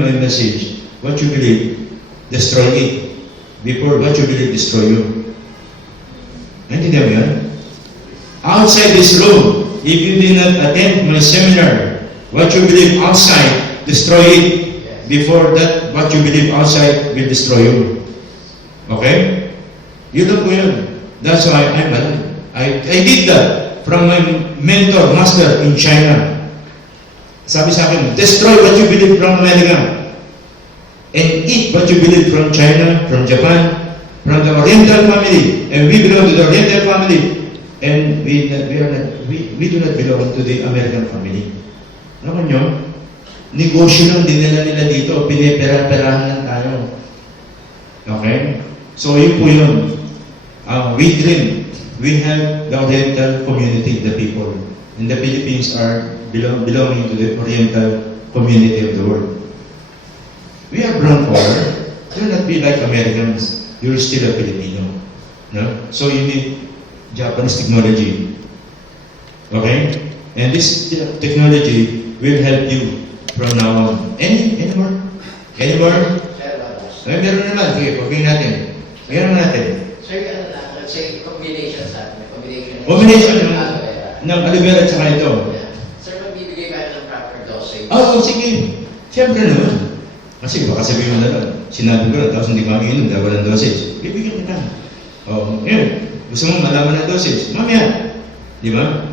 my message, what you believe, destroy it. Before what you believe, destroy you. Naintindihan mo yan? Outside this room, if you did not attend my seminar, what you believe outside, destroy it. Before that, what you believe outside will destroy you. Okay? Yun lang po yun. That's why I'm alive. I did that from my mentor, master in China. Sabi sa akin, destroy what you believe from America. And eat what you believe from China, from Japan, from the Oriental family. And we belong to the Oriental family. And we do not belong to the American family. Alam nyo? Negosyo lang dinala nila dito. Pinipera-perahan lang tayo. Okay? So yun po yun. We dream. We have the Oriental community, the people. And the Philippines are belonging to the Oriental community of the world. We are brown color. Do not be like Americans. You're still a Filipino. No? So you need Japanese technology. Okay? And this technology will help you from now on. Any more? Any more? Ay, meron naman. Sige, pagpingin natin. Sige naman natin. Sir, ano lang, let's say combination sa atin. Combination ng aloe vera at saka ito. Sir, magbibigay kayo ng proper dosage. Oo, sige. Siyempre naman. Kasi baka sabihin mo na lang, sinabi ko na, tapos hindi ko inom dahil walang dosage. Bibigyan kita. Oo, yun. Gusto mo malaman ng dosage? Mamaya. Di ba?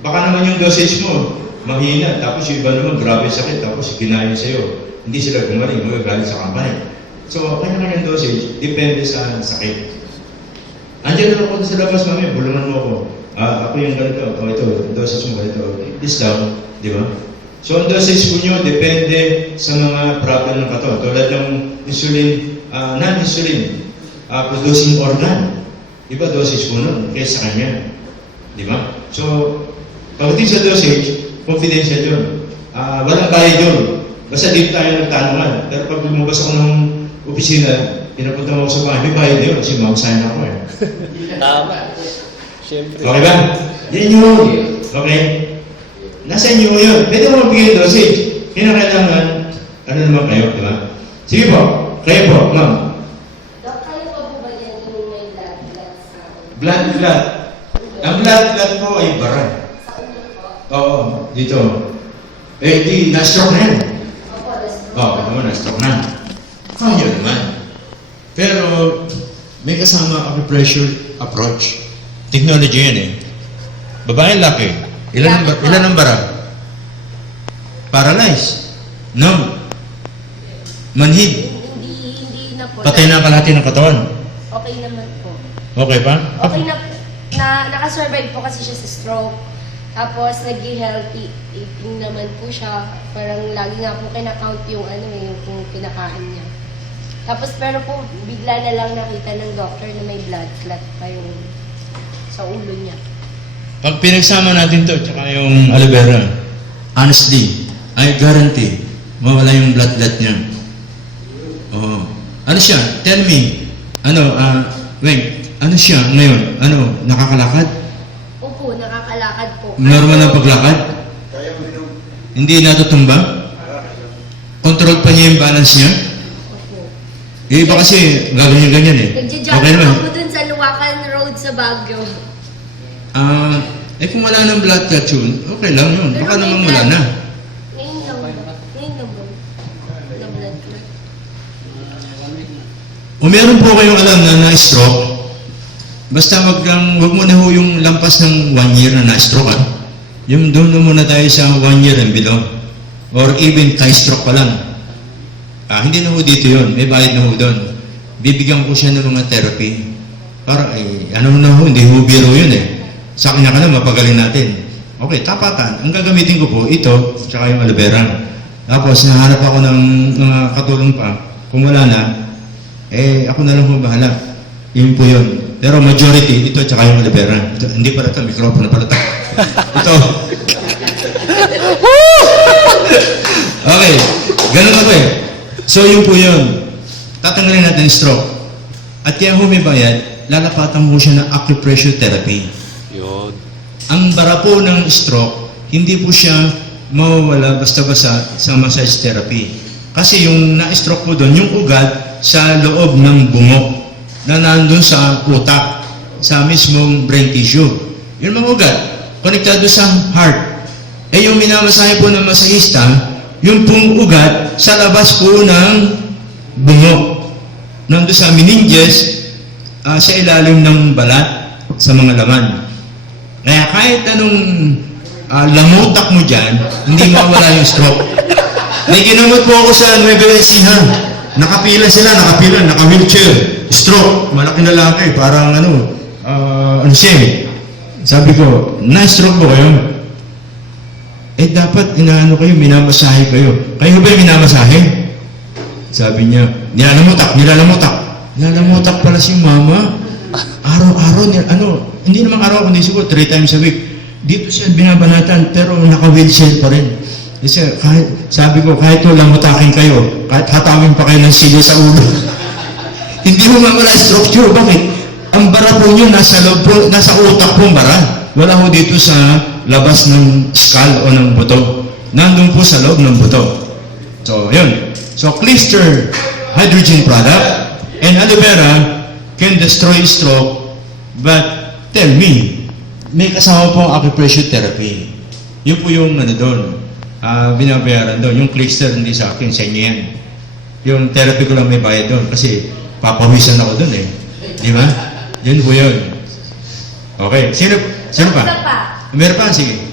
Baka naman yung dosage mo, mahina. Tapos yung iba naman, grabe sakit. Tapos kinain sa'yo. Hindi sila gumaling. Magagalit sa company. So, kanya-kanyang dosage, depende sa sakit. Andiyan na ako sa labas, mamaya, bulungan mo ako. Ako yung ganito. O ito, dosage mo ganito. This lang. Di ba? So, ang dosage po nyo depende sa mga problem ng katawan. Tulad ng insulin, non-insulin, producing organ. Iba dosage po nun kaysa kanya. Di ba? So, pagdating sa dosage, confidential yun. Walang bayad yun. Basta dito tayo nagtanungan. Pero pag lumabas ako ng opisina, pinapunta mo ako sa bahay, may bayad yun kasi mausahin ako eh. Tama. Siyempre. Okay ba? Yan yun. Okay? Nasa inyo yun. Pwede mo magbigay ng dosage. Kinakailangan, ano naman kayo, di ba? Sige po. Kayo po, ma'am. Dok, kayo pa po ba yan yung may blood sa... Blood clot. Ang blood clot po ay bara. Sa ulo po? Oo, dito. Eh, di, na-stroke na yan. Opo, that's... Oo, ito mo, na-stroke na. Kaya naman. Pero, may kasama acupressure approach. Technology yan eh. Babae laki. Ilan ang bara? Paralyzed. Numb. Manhid. Hindi na po. Patay na ang kalahati ng katawan. Okay naman po. Okay pa? Okay na, nakasurvive po kasi siya sa stroke. Tapos, nag-healthy eating naman po siya. Parang lagi nga po kinakount yung yung kinakain niya. Tapos, pero po, bigla na lang nakita ng doctor na may blood clot pa yung sa ulo niya. Pag pinagsama natin to, tsaka yung aloe vera, honestly, I guarantee, mawala yung blood clot niya. Oo. Ano siya? Tell me. Wait, ano siya ngayon? Nakakalakad? Opo, nakakalakad po. Normal ang paglakad? Hindi natutumba? Control pa niya yung balance niya? Opo. Yung iba kasi, gaganyan-ganyan eh. Okay Nagja-jogging naman. ako dun sa Luwakan Road sa Baguio. Kung wala ng blood clot yun, okay lang yun. Pero Baka may namang blood. wala na. Ngayon lang po. Na blood clot. O meron po kayong alam na na-stroke, basta wag mo na ho yung lampas ng 1 year na na-stroke. Yung doon na muna tayo sa 1 year and below. Or even stroke pa lang. Hindi na ho dito yun. May bayad na ho doon. Bibigyan ko siya ng mga therapy. Para na ho, hindi ho biro yun eh. Sa kanya ka lang, mapagaling natin. Okay, tapatan. Ang gagamitin ko po, ito, tsaka yung aloe vera. Tapos, nahanap ako ng mga katulong pa. Kung wala na, ako na lang po bahala. Yun po yun. Pero majority, ito, tsaka yung aloe vera. Ito, hindi pala ito, microphone na pala ito. Ito. Okay, ganun ako eh. So, yun po yun. Tatanggalin natin yung stroke. At kaya humibayad, lalapatan mo siya ng acupressure therapy. Yun. Ang bara po ng stroke, hindi po siya mawawala basta-basta sa massage therapy. Kasi yung na-stroke po doon, yung ugat sa loob ng bungo na nandun sa utak, sa mismong brain tissue. Yung mga ugat, konektado sa heart. Eh yung minamasahe po ng masahista, yung pong ugat sa labas po ng bungo. Nandun sa meninges, sa ilalim ng balat, sa mga laman. Kaya kahit anong lamutak mo dyan, hindi mawala yung stroke. May ginamot po ako sa Nueva Ecija. Nakapila sila, naka-wheelchair. Stroke, malaki na lalaki, parang ano siya eh. Sabi ko, na-stroke po kayo? Eh dapat inaano kayo, minamasahe kayo. Kayo ba yung minamasahe? Sabi niya, nilalamutak pala si mama. Araw-araw, hindi naman araw, kundi siguro 3 times a week. Dito siya binabanatan, pero naka-wheelchair pa rin. Kasi sabi ko, kahit lamutakin kayo, kahit hatawin pa kayo ng silya sa ulo, hindi mo mawala structure. Bakit? Ang bara po nyo, nasa utak po ang bara. Wala ho dito sa labas ng skull o ng buto. Nandun po sa loob ng buto. So, yun. So, Clister hydrogen product and aloe vera can destroy stroke, but tell me, may kasama po acupressure therapy. Yun po yung doon. Binabayaran doon. Yung Clister hindi sa akin, sa inyo yan. Yung therapy ko lang may bayad doon kasi papawisan ako doon eh. Di ba? Yun po yun. Okay. Sino pa? Isa pa. Meron pa? Sige.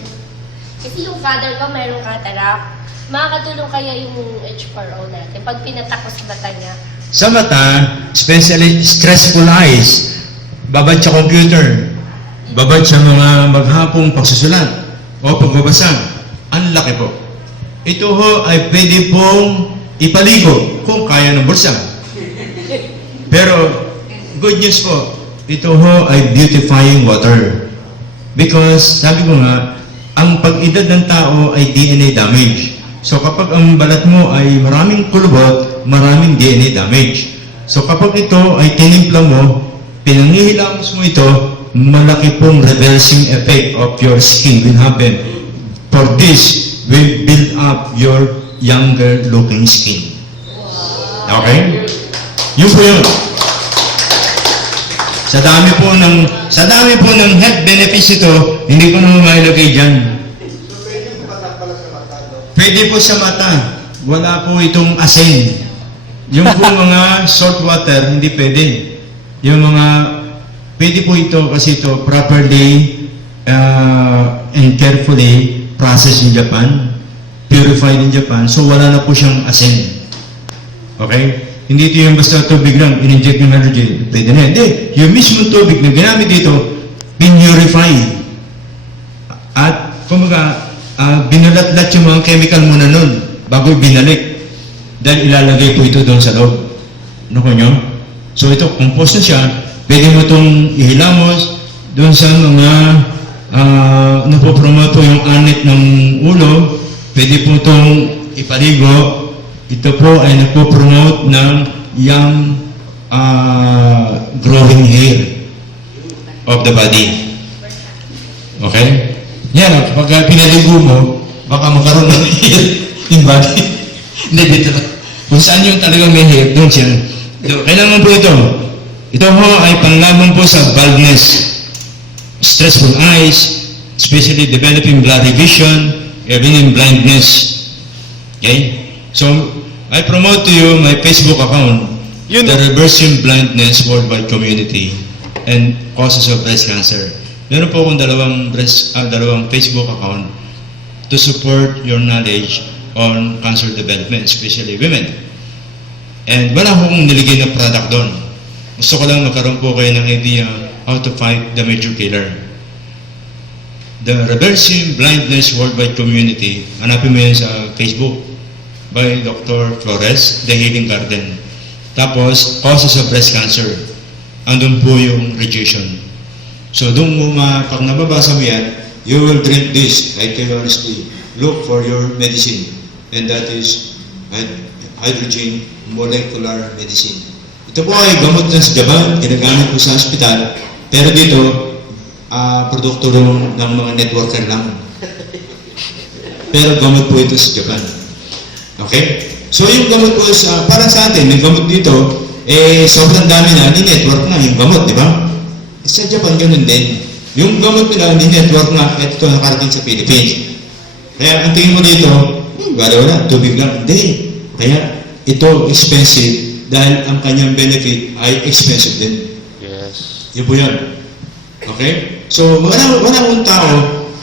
Kasi yung father ko mayroong cataract, makakatulong kaya yung H4O natin pag pinatak ko sa mata niya. Sa mata, especially stressful eyes, babad sa computer, babad sa mga maghapong pagsusulat o pagbabasa, ang laki po. Ito ho ay pwede pong ipaligo kung kaya ng bulsa. Pero, good news po, ito ho ay beautifying water. Because, sabi ko nga, ang pag-edad ng tao ay DNA damage. So, kapag ang balat mo ay maraming kulubot, maraming DNA damage. So, kapag ito ay tinimpla mo, pinangihilamos mo ito, malaki pong reversing effect of your skin will happen. For this, will build up your younger looking skin. Okay? Yun po yun. Sa dami po ng health benefits ito, hindi ko naman mailagay dyan. Pwede po sa mata. Wala po itong asin. Yung po mga salt water, hindi pwede. Yung mga, pwede po ito kasi ito properly and carefully processed in Japan, purified in Japan, so wala na po siyang asin. Okay? Hindi ito yung basta tubig lang, in-inject yung hydrogen. Pwede na. Hindi. Yung mismo tubig na ginamit dito, pinurify. At, kumaga, binulat-lat yung mga chemical muna nun bago binalik. Dahil ilalagay po ito doon sa loob. Ano ko nyo? So ito, compost na siya. Pwede mo itong ihilamos doon sa mga napopromote po yung anit ng ulo. Pwede po itong ipaligo. Ito po ay nagpo-promote ng young growing hair of the body. Okay? Yan, pag pinaligo mo, baka magkaroon ng hair in body. Hindi, dito. Kung saan yung talagang may hair, doon siya. Kailangan po ito. Ito ho ay panlaban po sa baldness, stressful eyes, especially developing blurry vision, even in blindness. Okay? So, I promote to you my Facebook account, the Reversing Blindness Worldwide Community and Causes of Breast Cancer. Meron po akong dalawang Facebook account to support your knowledge on cancer development, especially women. And wala akong niligay na product doon. Gusto ko lang magkaroon po kayo ng idea how to fight the major killer. The Reversing Blindness Worldwide Community, hanapin mo yan sa Facebook, by Dr. Flores, The Healing Garden. Tapos, Causes of Breast Cancer. Andun po yung radiation. So, doon mo pag nababasa mo yan, you will drink this, like honestly, look for your medicine. And that is hydrogen molecular medicine. Ito po ay gamot na sa Japan, ginagamit po sa hospital, pero dito, produkto ng mga networker lang. Pero gamot po ito sa Japan. Okay? So yung gamot po, parang sa atin, yung gamot dito, sobrang dami na, ni-network na yung gamot, di ba? Sa Japan, ganun din. Yung gamot nila, ni-network na, ito nakarating sa Philippines. Kaya ang tingin mo dito, wala, tubig lang. Hindi. Kaya ito expensive dahil ang kanyang benefit ay expensive din. Yes. Yun po yun. Okay? So, wala akong tao,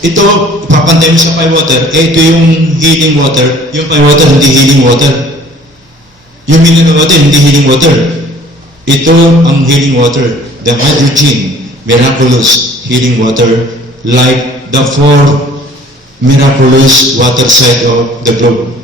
ito, ipapantay mo sa pie water, ito yung healing water, yung pie water, hindi healing water. Yung mineral water, hindi healing water. Ito ang healing water, the hydrogen, miraculous healing water, like the four miraculous water side of the globe.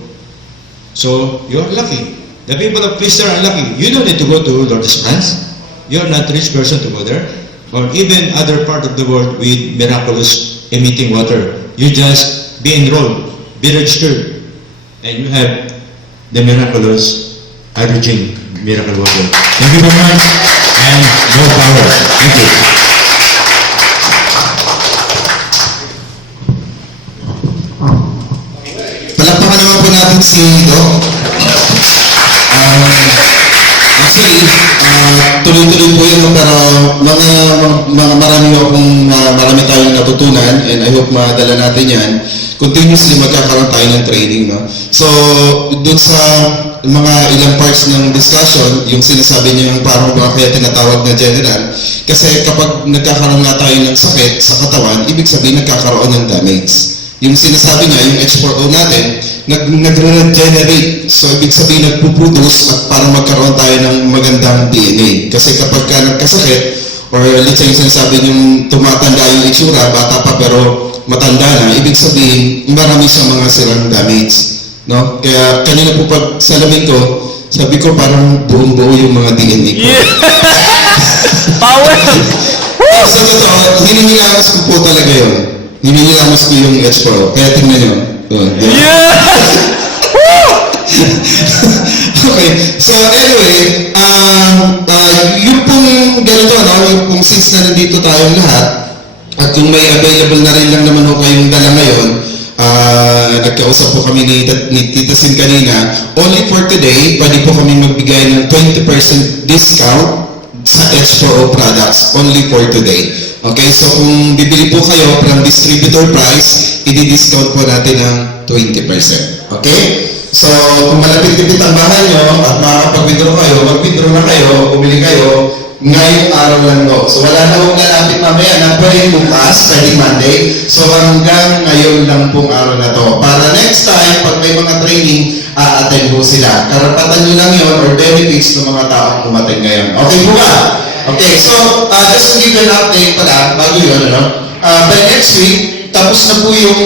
So, you're lucky. The people of Christian are lucky. You don't need to go to Lourdes, France. You're not a rich person to go there. Or even other part of the world with miraculous emitting water. You just be enrolled, be registered, and you have the miraculous hydrogen miracle water. Thank you very much, and more power. Thank you. Palakpakan naman po natin si Doc. Actually, tuloy-tuloy po yun, pero marami tayong natutunan, and I hope madala natin yan. Continuously magkakaroon tayo ng training, no? So, dun sa mga ilang parts ng discussion, yung sinasabi niya yung parang mga kaya tinatawag na general, kasi kapag nagkakaroon nga tayo ng sakit sa katawan, ibig sabihin nagkakaroon ng damage. Yung sinasabi niya, yung H4O natin, nagre-regenerate. So, ibig sabihin, nagpuproduce at para magkaroon tayo ng magandang DNA. Kasi kapag ka nagkasakit, or let's say yung sinasabi yung tumatanda yung itsura, bata pa pero matanda na, ibig sabihin, marami siyang mga sirang damage. No? Kaya kanina po pag salamin ko, sabi ko parang buong-buo yung mga DNA ko. Yeah! Power! Sa totoo, hinihilamos ko po talaga yun. Hinihilamos ko yung H4O. Kaya tingnan nyo. Yeah! Okay. So anyway, yung pong ganito, no? Yung pong since na nandito tayong lahat, at yung may available na rin lang naman ho kayong dala ngayon, nagkausap po kami ni Tita Sin kanina, only for today, pwede po kami magbigay ng 20% discount sa H4O products, only for today. Okay, so kung bibili po kayo from distributor price, i-discount po natin ng 20%. Okay? So, kung malapit-tipit ang bahay nyo at makakapag-withdraw kayo, mag-withdraw na kayo, bumili kayo, ngayong araw lang to. So, wala na hong lalapit mamaya na pwede bukas, pwede Monday. So, hanggang ngayon lang pong araw na to. Para next time, pag may mga training, a-attend po sila. Karapatan nyo lang yun or benefits ng mga taong umattend ngayon. Okay po ba? Okay, so, just to give you an update pala, bago yun, ano? By next week, tapos na po yung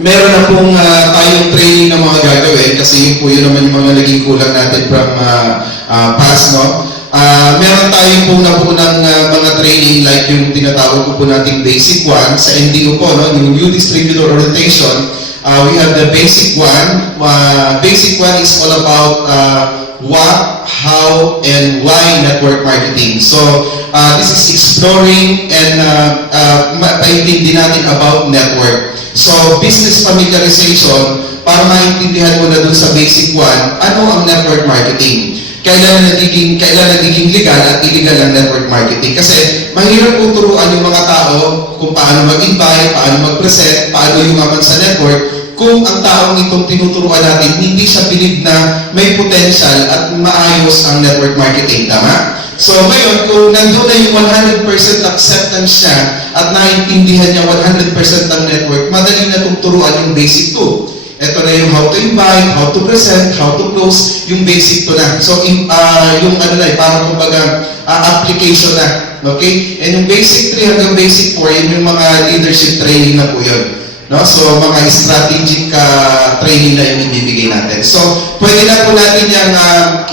meron na pong tayong training na mga gagawin kasi yun po yun naman yung mga naging kulang natin from past, no? Meron tayong po na po ng mga training like yung tinatawag ko po nating basic 1 sa NDO po, no? Yung new distributor orientation. We have the basic 1. Basic 1 is all about what, how, and why network marketing. So, this is exploring and paintindi natin about network. So, business familiarization, para maintindihan mo na dun sa basic 1, ano ang network marketing? Kailan nagiging legal at illegal ang network marketing? Kasi mahirap po turuan yung mga tao kung paano mag-invite, paano mag-present, paano yumaman sa network, kung ang taong itong tinuturuan natin, hindi siya bilib na may potential at maayos ang network marketing. Tama? So ngayon, kung nandun na yung 100% acceptance niya at naiintindihan niya 100% ang network, madali na itong turuan yung basic 2. Ito na yung how to invite, how to present, how to close, yung basic 2 na. So yung ano na, parang kumbaga application na. Okay? And yung basic 3 hanggang basic 4, yun yung mga leadership training na po yun. No? So, mga strategic training na yung ibibigay natin. So, pwede na po natin yung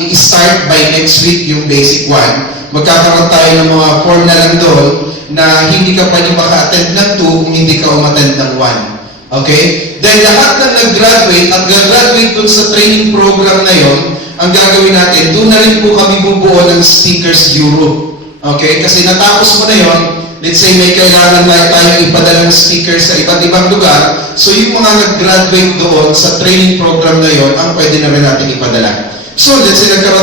i-start by next week yung basic 1. Magkakaroon tayo ng mga form na lang doon na hindi ka pwede maka-attend ng 2 kung hindi ka umattend ng 1. Okay? Then, lahat ng nag-graduate at nag-graduate doon sa training program na yon, ang gagawin natin, doon na rin po kami bubuo ng Stickers Bureau. Okay? Kasi natapos mo na yon, let's say may kailangan tayong ipadala ng speaker sa iba't ibang lugar, so yung mga nag-graduate doon sa training program na yon ang pwede na rin natin ipadala. So let's say nagkaroon